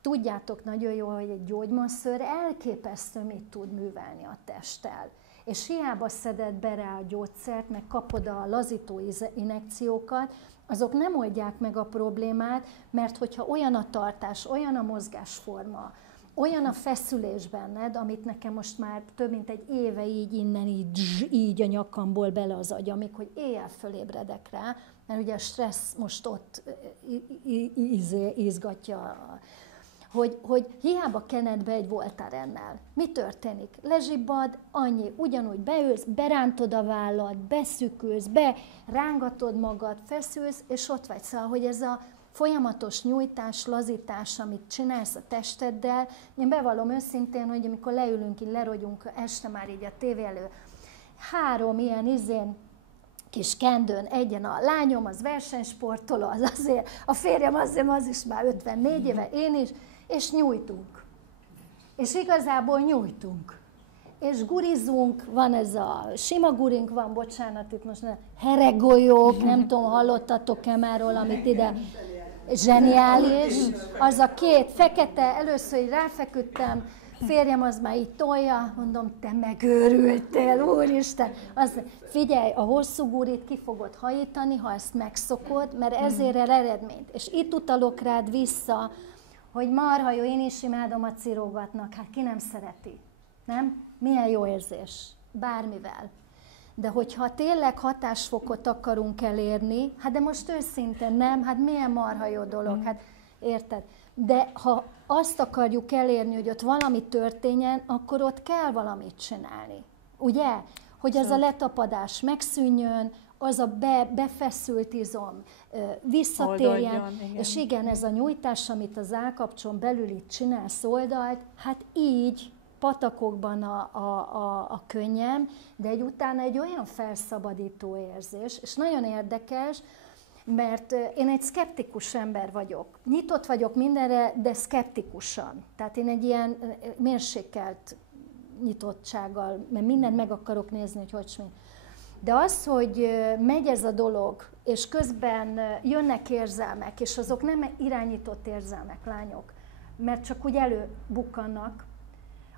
tudjátok nagyon jól, hogy egy gyógymasszőr elképesztő mit tud művelni a testtel. És hiába szeded be rá a gyógyszert, meg kapod a lazító injekciókat, azok nem oldják meg a problémát, mert hogyha olyan a tartás, olyan a mozgásforma, olyan a feszülés benned, amit nekem most már több mint egy éve így innen így a nyakamból bele az agyamig, hogy éjjel fölébredek rá, mert ugye a stressz most ott izgatja, hogy hiába kened be egy Voltarennel. Mi történik? Lezsibbad, annyi, ugyanúgy beülsz, berántod a vállad, beszükülsz, berángatod magad, feszülsz, és ott vagy. Szóval, hogy ez a folyamatos nyújtás, lazítás, amit csinálsz a testeddel, én bevallom őszintén, hogy amikor leülünk, így lerogyunk este már így a tévé elő, 3 ilyen kis kendőn egyen a lányom, az versenysportoló, az azért, a férjem az is már 54 éve, én is, és nyújtunk. És igazából nyújtunk. És gurizunk, van ez a sima gurink, van, bocsánat, itt most heregolyók, nem tudom, hallottatok-e már róla, amit ide, zseniális. Az a 2 fekete, először így ráfeküdtem, férjem az már így tolja, mondom, te megőrültél, úristen. Figyelj, a hosszú gurit ki fogod hajítani, ha ezt megszokod, mert ezért el eredményt. És itt utalok rád vissza, hogy marha jó, én is imádom a cirógatnak, hát ki nem szereti, nem? Milyen jó érzés, bármivel. De hogyha tényleg hatásfokot akarunk elérni, hát de most őszintén nem, hát milyen marha jó dolog, hát érted? De ha azt akarjuk elérni, hogy ott valami történjen, akkor ott kell valamit csinálni, ugye? Hogy az a letapadás megszűnjön, az a befeszült izom visszatérjen, és igen, ez a nyújtás, amit az állkapcson belül itt csinálsz oldalt, hát így patakokban a könnyem, de utána egy olyan felszabadító érzés, és nagyon érdekes, mert én egy szkeptikus ember vagyok. Nyitott vagyok mindenre, de szkeptikusan. Tehát én egy ilyen mérsékelt nyitottsággal, mert mindent meg akarok nézni, hogy mi. De az, hogy megy ez a dolog, és közben jönnek érzelmek, és azok nem irányított érzelmek, lányok, mert csak úgy előbukkannak,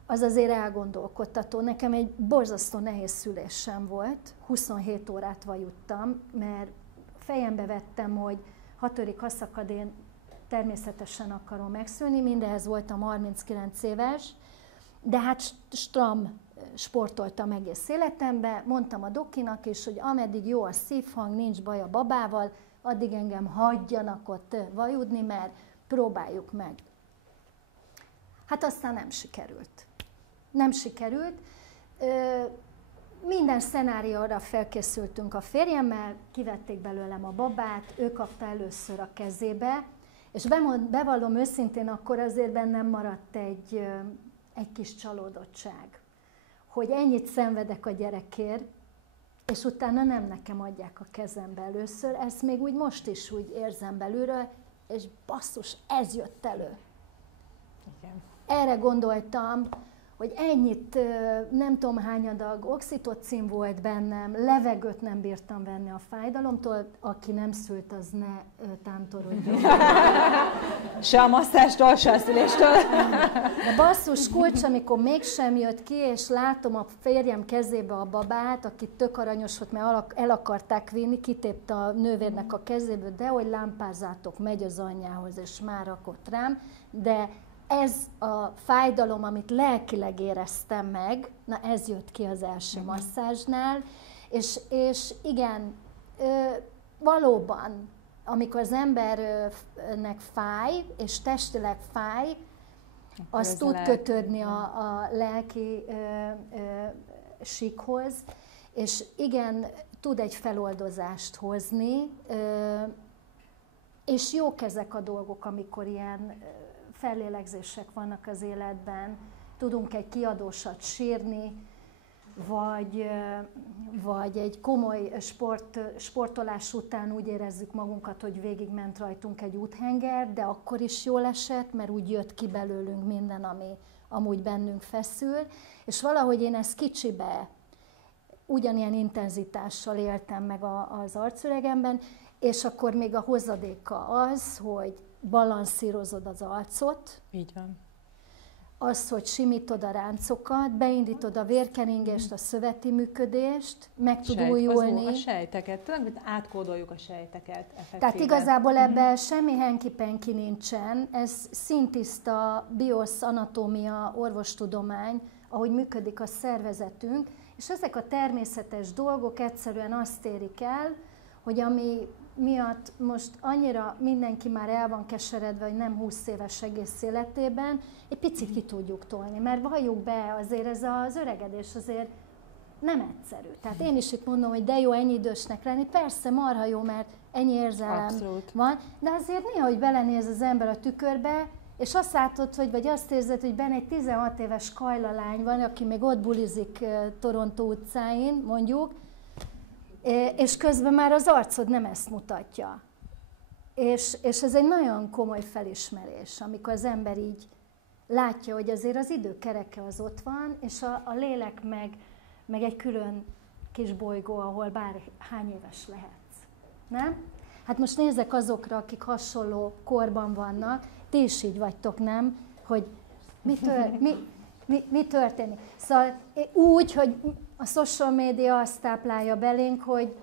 az azért elgondolkodtató. Nekem egy borzasztó nehéz szülésem volt, 27 órát vajudtam, mert fejembe vettem, hogy 6. haszakadén természetesen akarom megszülni, mindehez voltam 39 éves, de hát stram sportoltam egész életemben, mondtam a dokinak is, hogy ameddig jó a szívhang, nincs baj a babával, addig engem hagyjanak ott vajudni, mert próbáljuk meg. Hát aztán nem sikerült. Nem sikerült. Minden szenárióra felkészültünk a férjemmel, kivették belőlem a babát, ő kapta először a kezébe, és bevallom őszintén, akkor azért bennem maradt egy kis csalódottság, hogy ennyit szenvedek a gyerekért, és utána nem nekem adják a kezembe először, ezt még úgy most is úgy érzem belülről, és basszus, ez jött elő. Igen. Erre gondoltam, hogy ennyit, nem tudom hány adag oxitocin volt bennem, levegőt nem bírtam venni a fájdalomtól, aki nem szült, az ne tántorodjon. Se a masszástól, se a szüléstől. De basszus kulcs, amikor mégsem jött ki, és látom a férjem kezébe a babát, aki tök aranyos volt, mert el akarták vinni, kitépte a nővérnek a kezéből, de hogy lámpázzátok, megy az anyjához, és már rakott rám, de ez a fájdalom, amit lelkileg éreztem meg, na ez jött ki az első masszázsnál, és igen, valóban, amikor az embernek fáj, és testileg fáj, az tud kötődni a lelki síkhoz, és igen, tud egy feloldozást hozni, és jók ezek a dolgok, amikor ilyen fellélegzések vannak az életben, tudunk egy kiadósat sírni, vagy egy komoly sportolás után úgy érezzük magunkat, hogy végigment rajtunk egy úthenger, de akkor is jól esett, mert úgy jött ki belőlünk minden, ami amúgy bennünk feszül, és valahogy én ezt kicsibe ugyanilyen intenzitással éltem meg az arcüregemben, és akkor még a hozadéka az, hogy balanszírozod az arcot. Így van. Az, hogy simítod a ráncokat, beindítod a vérkeringést, a szöveti működést, meg tud újulni. A sejteket, tulajdonképpen átkódoljuk a sejteket effektíven. Tehát igazából ebben semmi henki-penki nincsen, ez szintiszta biosz, anatómia, orvostudomány, ahogy működik a szervezetünk, és ezek a természetes dolgok egyszerűen azt érik el, hogy ami miatt most annyira mindenki már el van keseredve, hogy nem 20 éves egész életében, egy picit ki tudjuk tolni, mert valljuk be, azért ez az öregedés azért nem egyszerű. Tehát én is itt mondom, hogy de jó ennyi idősnek lenni, persze marha jó, mert ennyi érzelem Abszolút. van, de azért néha, hogy belenéz az ember a tükörbe, és azt látod, hogy, vagy azt érzed, hogy benne egy 16 éves kajlalány van, aki még ott bulizik Toronto utcáin, mondjuk, és közben már az arcod nem ezt mutatja. És ez egy nagyon komoly felismerés, amikor az ember így látja, hogy azért az idő kereke az ott van, és a lélek meg egy külön kis bolygó, ahol bár hány éves lehetsz. Nem? Hát most nézek azokra, akik hasonló korban vannak, ti is így vagytok, nem? Hogy mi történik? Szóval úgy, hogy a social media azt táplálja belénk, hogy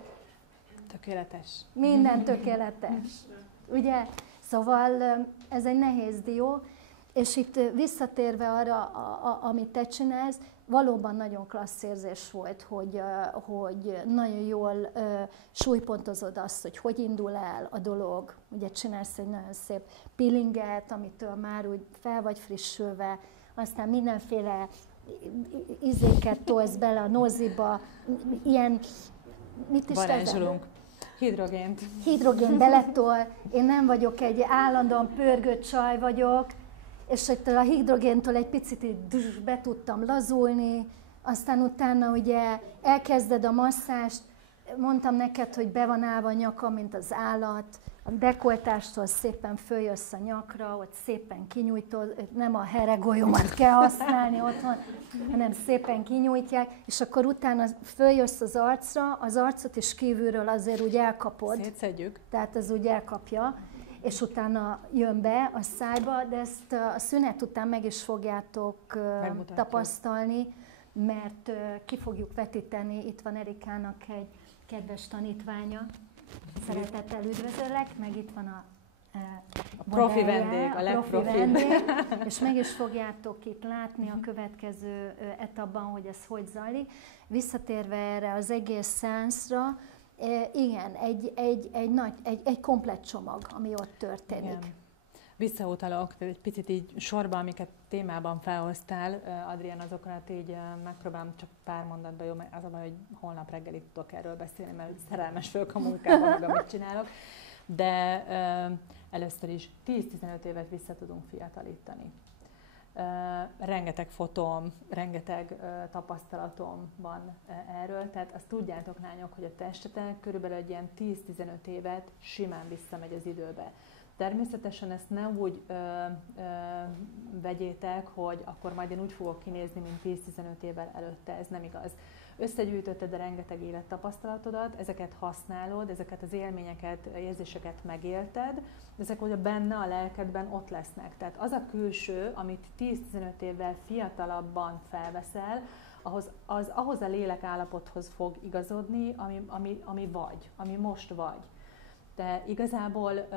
tökéletes. Minden tökéletes. Ugye? Szóval ez egy nehéz dió, és itt visszatérve arra, amit te csinálsz, valóban nagyon klassz érzés volt, hogy nagyon jól súlypontozod azt, hogy indul el a dolog. Ugye csinálsz egy nagyon szép peelinget, amitől már úgy fel vagy frissülve, aztán mindenféle izéket tolsz bele a noziba, ilyen, mit is varázsolunk. Hidrogént. Hidrogén beletol. Én nem vagyok egy állandóan pörgő csaj vagyok, és ettől a hidrogéntől egy picit így be tudtam lazulni, aztán utána ugye elkezded a masszást, mondtam neked, hogy be van állva a nyakam, mint az állat, a dekoltástól szépen följössz a nyakra, ott szépen kinyújtod, nem a heregolyomat kell használni otthon, hanem szépen kinyújtják, és akkor utána följössz az arcra, az arcot is kívülről azért úgy elkapod. Szétszedjük. Tehát ez úgy elkapja, és utána jön be a szájba, de ezt a szünet után meg is fogjátok tapasztalni, mert ki fogjuk vetíteni, itt van Erikának egy kedves tanítványa, szeretettel üdvözöllek, meg itt van a profi vendég, a legprofibb. És meg is fogjátok itt látni a következő etapban, hogy ez hogy zajlik. Visszatérve erre az egész szeánszra, igen, egy komplett csomag, ami ott történik. Igen. Visszautalok egy picit így sorba, amiket témában felhoztál, Adrián, azokat így megpróbálom csak pár mondatban, jó, mert az a baj, hogy holnap reggelig tudok erről beszélni, mert szerelmes vagyok a munkában, meg amit csinálok. De először is 10-15 évet vissza tudunk fiatalítani. Rengeteg fotóm, rengeteg tapasztalatom van erről, tehát azt tudjátok, lányok, hogy a testetek körülbelül egy ilyen 10-15 évet simán visszamegy az időbe. Természetesen ezt nem úgy vegyétek, hogy akkor majd én úgy fogok kinézni, mint 10-15 évvel előtte, ez nem igaz. Összegyűjtötted a rengeteg élettapasztalatodat, ezeket használod, ezeket az élményeket, érzéseket megélted, ezek ugye benne a lelkedben ott lesznek. Tehát az a külső, amit 10-15 évvel fiatalabban felveszel, ahhoz a lélekállapothoz fog igazodni, ami vagy, ami most vagy. De igazából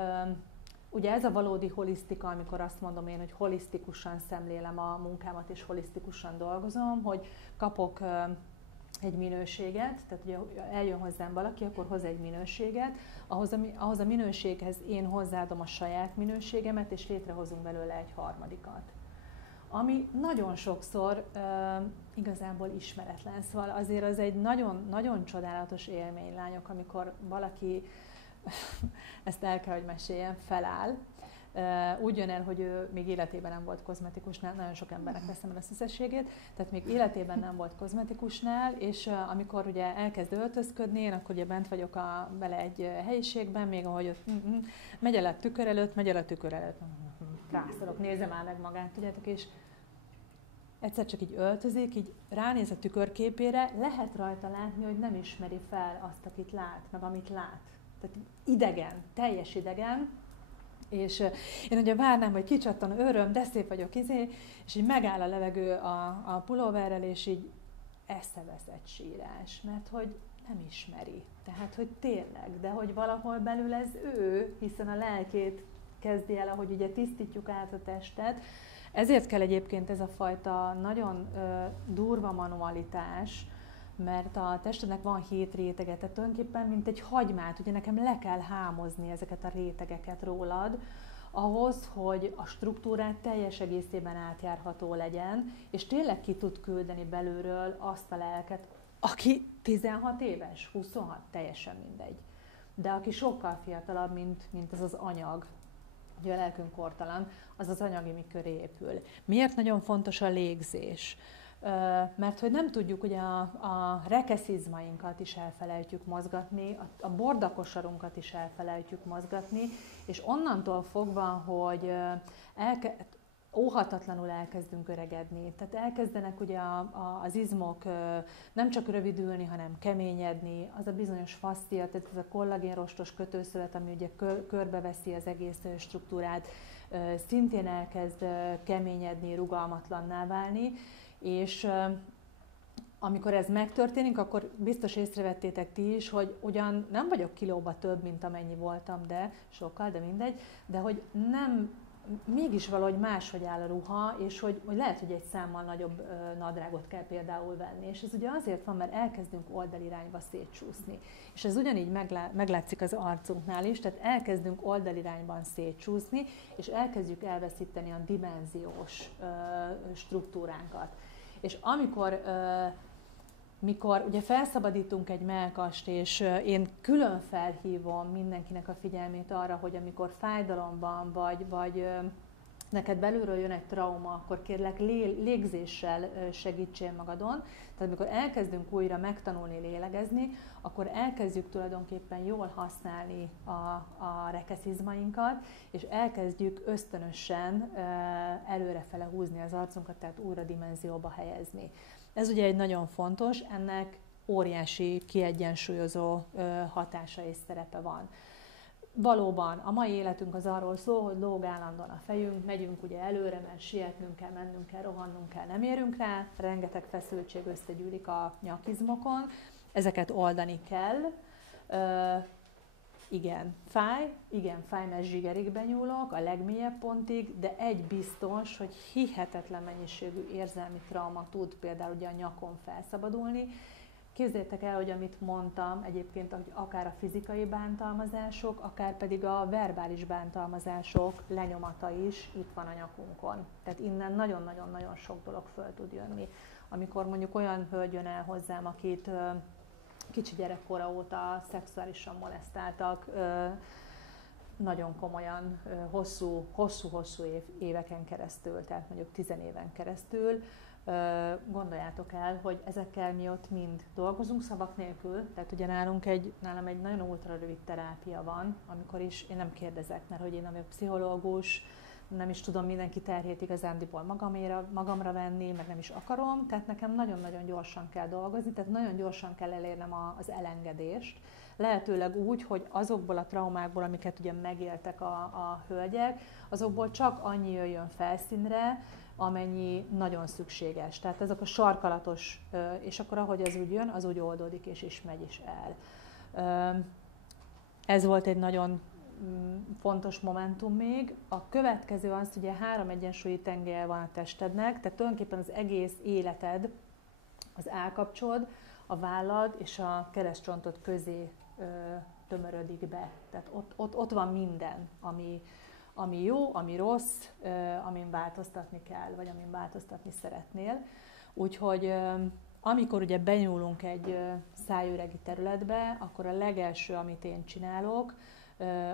ugye ez a valódi holisztika, amikor azt mondom én, hogy holisztikusan szemlélem a munkámat és holisztikusan dolgozom, hogy kapok egy minőséget, tehát ugye eljön hozzám valaki, akkor hoz egy minőséget, ahhoz a minőséghez én hozzáadom a saját minőségemet, és létrehozunk belőle egy harmadikat. Ami nagyon sokszor igazából ismeretlen, szóval azért az egy nagyon, nagyon csodálatos élmény, lányok, amikor valaki, ezt el kell, hogy meséljen, feláll, úgy jön el, hogy ő még életében nem volt kozmetikusnál, nagyon sok embernek veszem el a szüzességét, tehát még életében nem volt kozmetikusnál, és amikor ugye elkezd öltözködni, én akkor ugye bent vagyok vele egy helyiségben, még ahogy ott megy el a tükör előtt, rászorok, nézem már meg magát, tudjátok, és egyszer csak így öltözik, így ránéz a tükörképére, lehet rajta látni, hogy nem ismeri fel azt, akit lát, meg amit lát. Tehát idegen, teljes idegen, és én ugye várnám, hogy kicsattan öröm, de szép vagyok, és így megáll a levegő a pulóverrel, és így eszeveszett sírás, mert hogy nem ismeri. Tehát, hogy tényleg, de hogy valahol belül ez ő, hiszen a lelkét kezdi el, ahogy ugye tisztítjuk át a testet. Ezért kell egyébként ez a fajta nagyon durva manualitás, mert a testednek van 7 rétege, tehát tulajdonképpen mint egy hagymát, ugye nekem le kell hámozni ezeket a rétegeket rólad, ahhoz, hogy a struktúrát teljes egészében átjárható legyen, és tényleg ki tud küldeni belülről azt a lelket, aki 16 éves, 26, teljesen mindegy. De aki sokkal fiatalabb, mint ez az anyag, ugye a lelkünk kortalan, az az anyag, ami köré épül. Miért nagyon fontos a légzés? Mert hogy nem tudjuk, hogy a rekeszizmainkat is elfelejtjük mozgatni, a bordakosarunkat is elfelejtjük mozgatni, és onnantól fogva, hogy óhatatlanul elkezdünk öregedni. Tehát elkezdenek ugye az izmok nem csak rövidülni, hanem keményedni, az a bizonyos faszcia, tehát ez a kollagénrostos kötőszövet, ami ugye körbeveszi az egész struktúrát, szintén elkezd keményedni, rugalmatlanná válni, és amikor ez megtörténik, akkor biztos észrevettétek ti is, hogy ugyan nem vagyok kilóba több, mint amennyi voltam, de sokkal, de mindegy, de hogy nem, mégis valahogy máshogy áll a ruha, és hogy lehet, hogy egy számmal nagyobb nadrágot kell például venni. És ez ugye azért van, mert elkezdünk oldalirányba szétcsúszni. És ez ugyanígy meglátszik az arcunknál is, tehát elkezdünk oldalirányban szétcsúszni, és elkezdjük elveszíteni a dimenziós struktúránkat. És mikor ugye felszabadítunk egy mellkast, és én külön felhívom mindenkinek a figyelmét arra, hogy amikor fájdalomban vagy neked belülről jön egy trauma, akkor kérlek légzéssel segítsél magadon. Tehát amikor elkezdünk újra megtanulni lélegezni, akkor elkezdjük tulajdonképpen jól használni a rekeszizmainkat, és elkezdjük ösztönösen előrefele húzni az arcunkat, tehát újra dimenzióba helyezni. Ez ugye egy nagyon fontos, ennek óriási kiegyensúlyozó hatása és szerepe van. Valóban a mai életünk az arról szól, hogy lóg állandóan a fejünk, megyünk ugye előre, mert sietnünk kell, mennünk kell, rohannunk kell, nem érünk rá, rengeteg feszültség összegyűlik a nyakizmokon, ezeket oldani kell. Igen, fáj, mert zsigerig benyúlok, a legmélyebb pontig, de egy biztos, hogy hihetetlen mennyiségű érzelmi trauma tud például ugye a nyakon felszabadulni. Képzeljétek el, hogy amit mondtam, egyébként akár a fizikai bántalmazások, akár pedig a verbális bántalmazások lenyomata is itt van a nyakunkon. Tehát innen nagyon-nagyon-nagyon sok dolog föl tud jönni. Amikor mondjuk olyan hölgy jön el hozzám, akit kicsi gyerekkora óta szexuálisan molesztáltak, nagyon komolyan, hosszú éveken keresztül, tehát mondjuk 10 éven keresztül. Gondoljátok el, hogy ezekkel mi ott mind dolgozunk szavak nélkül, tehát ugye nálam egy nagyon ultra rövid terápia van, amikor is én nem kérdezek, mert hogy én nem vagyok pszichológus, nem is tudom mindenki terhét igazándiból magamra venni, meg nem is akarom, tehát nekem nagyon-nagyon gyorsan kell dolgozni, tehát nagyon gyorsan kell elérnem az elengedést. Lehetőleg úgy, hogy azokból a traumákból, amiket ugye megéltek a hölgyek, azokból csak annyi jöjjön felszínre, amennyi nagyon szükséges. Tehát ezek a sarkalatos, és akkor ahogy ez úgy jön, az úgy oldódik és is megy is el. Ez volt egy nagyon fontos momentum még. A következő az, ugye 3 egyensúlyi tengelye van a testednek, tehát tulajdonképpen az egész életed, az állkapcsod, a vállad és a keresztcsontod közé tömörödik be. Tehát ott van minden, ami jó, ami rossz, amin változtatni kell, vagy amin változtatni szeretnél. Úgyhogy amikor ugye benyúlunk egy szájüregi területbe, akkor a legelső, amit én csinálok,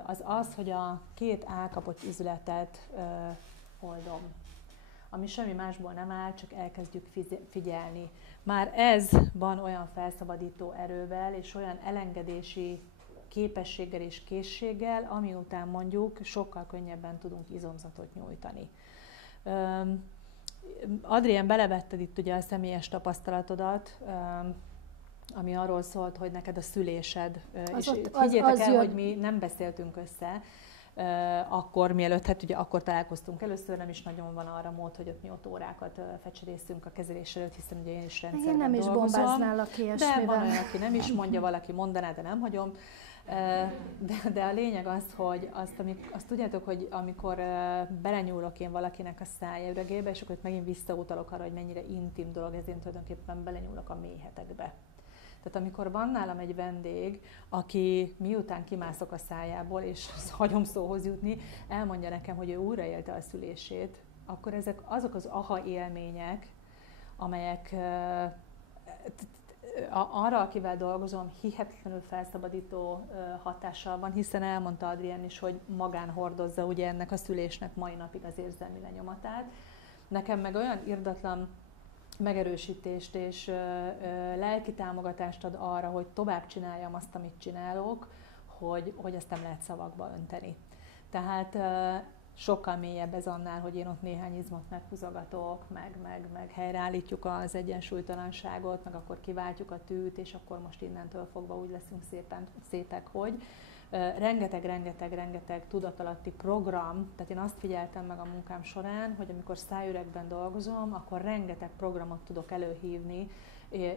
az az, hogy a 2 állkapott üzletet oldom. Ami semmi másból nem áll, csak elkezdjük figyelni. Már ez van olyan felszabadító erővel, és olyan elengedési képességgel és készséggel, ami után mondjuk sokkal könnyebben tudunk izomzatot nyújtani. Adrien, belevetted itt ugye a személyes tapasztalatodat, ami arról szólt, hogy neked a szülésed, és higgyétek el, hogy mi nem beszéltünk össze, akkor mielőtt, hát ugye akkor találkoztunk először, nem is nagyon van arra mód, hogy ott mi ott órákat fecserészünk a kezelés előtt, hiszen ugye én is rendszerben dolgozom. Én nem is bombáználak ilyesmivel. De van olyan, aki nem is mondja, valaki mondaná, de nem hagyom. De a lényeg az, hogy azt tudjátok, hogy amikor belenyúlok én valakinek a szájüregébe, és akkor megint visszautalok arra, hogy mennyire intim dolog, ezért tulajdonképpen belenyúlok a méhetekbe. Tehát amikor van nálam egy vendég, aki miután kimászok a szájából, és hagyom szóhoz jutni, elmondja nekem, hogy ő újraélte a szülését, akkor ezek azok az aha élmények, amelyek arra, akivel dolgozom, hihetetlenül felszabadító hatással van, hiszen elmondta Adrien is, hogy magán hordozza ugye ennek a szülésnek mai napig az érzelmi lenyomatát. Nekem meg olyan irdatlan megerősítést és lelki támogatást ad arra, hogy tovább csináljam azt, amit csinálok, hogy ezt nem lehet szavakba önteni. Tehát sokkal mélyebb ez annál, hogy én ott néhány izmot meghúzogatok, meg helyreállítjuk az egyensúlytalanságot, meg akkor kiváltjuk a tűt, és akkor most innentől fogva úgy leszünk szépek, hogy rengeteg tudatalatti program, tehát én azt figyeltem meg a munkám során, hogy amikor szájüregben dolgozom, akkor rengeteg programot tudok előhívni,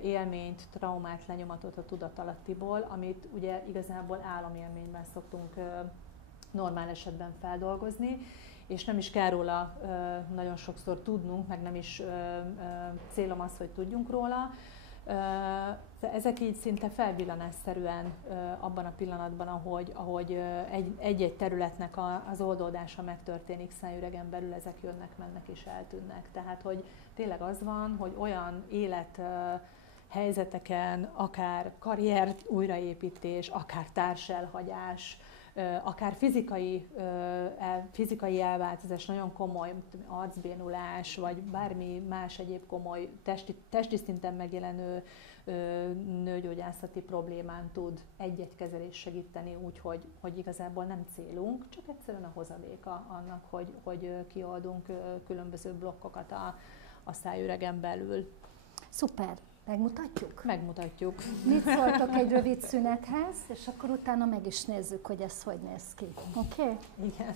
élményt, traumát, lenyomatot a tudatalattiból, amit ugye igazából álomélményben szoktunk normál esetben feldolgozni, és nem is kell róla nagyon sokszor tudnunk, meg nem is célom az, hogy tudjunk róla. De ezek így szinte felvillanásszerűen abban a pillanatban, ahogy egy-egy területnek az oldódása megtörténik szájüregen belül, ezek jönnek, mennek és eltűnnek. Tehát, hogy tényleg az van, hogy olyan élethelyzeteken, akár karrier újraépítés, akár társelhagyás, akár fizikai elváltozás, nagyon komoly arcbénulás, vagy bármi más egyéb komoly testi szinten megjelenő nőgyógyászati problémán tud egy-egy kezelés segíteni úgy, hogy igazából nem célunk, csak egyszerűen a hozadéka annak, hogy kioldunk különböző blokkokat a szájüregen belül. Szuper! Megmutatjuk? Megmutatjuk. Mit szóltok egy rövid szünethez, és akkor utána meg is nézzük, hogy ez hogy néz ki. Oké? Igen.